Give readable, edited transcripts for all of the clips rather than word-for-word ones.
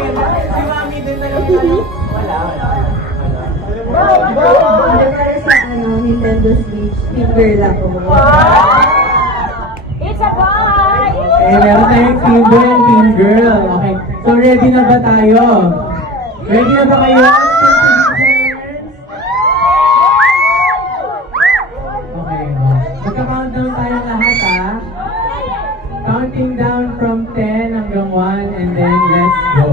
Si Mami din na lang yung wala. Para sa Nintendo Switch, finger lang ko. It's a boy! Eh, meron tayong team boy and team girl. Okay. So, ready na ba tayo? Ready na ba kayo? Okay. Magka-countdown tayo lahat, ha? Counting down from 10 hanggang 1 and then let's go.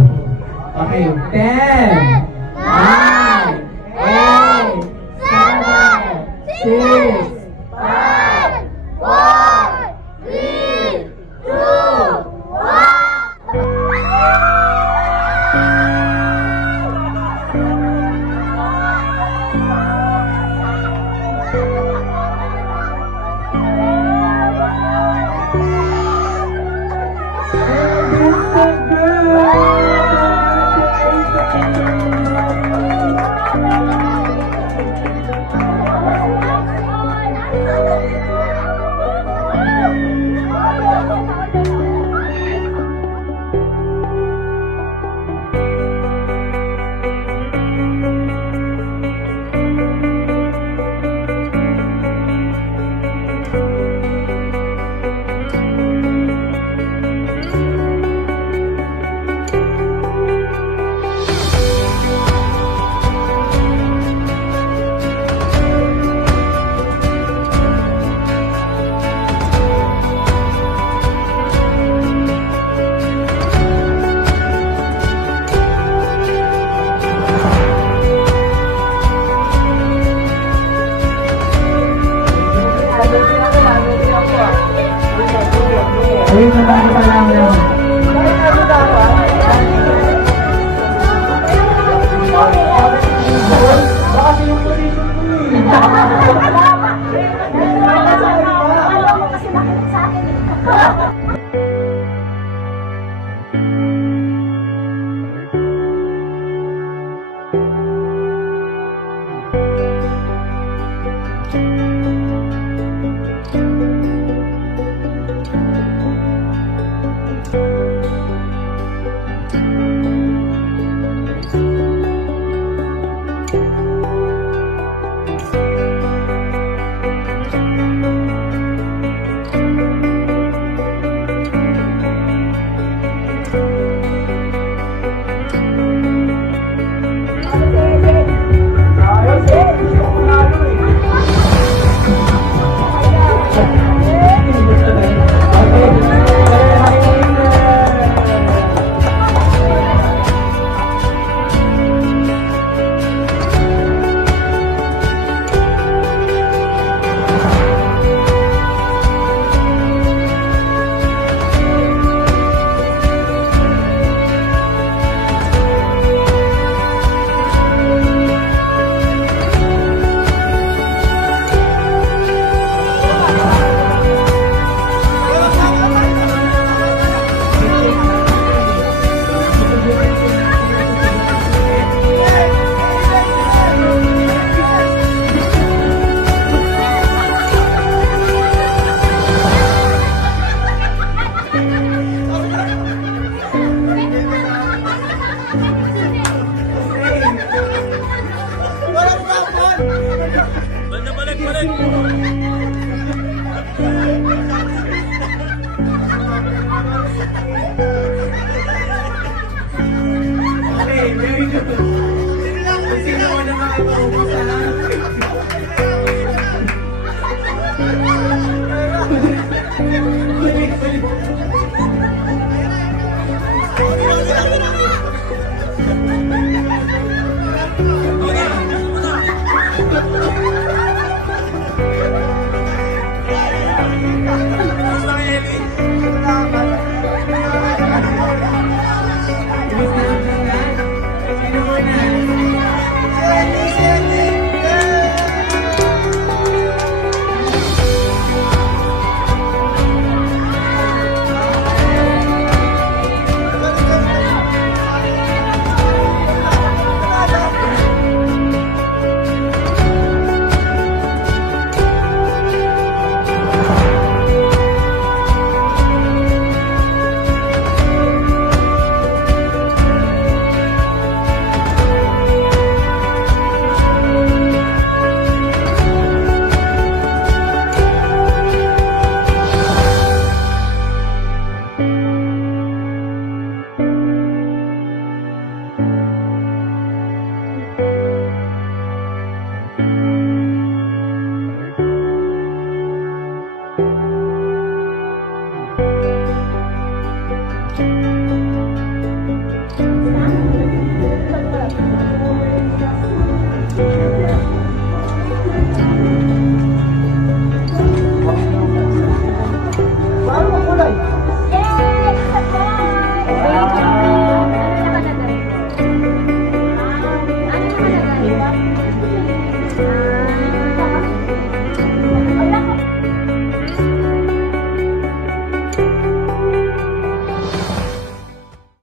Okay. 10, 9, 8, 7, 6, 5, 4, 3, 2, Ayun na bago pa lang naman. Baka siya yung position ko eh. Alam ko kasi nakinig sa akin. Okay, very good. Sino na mga ito?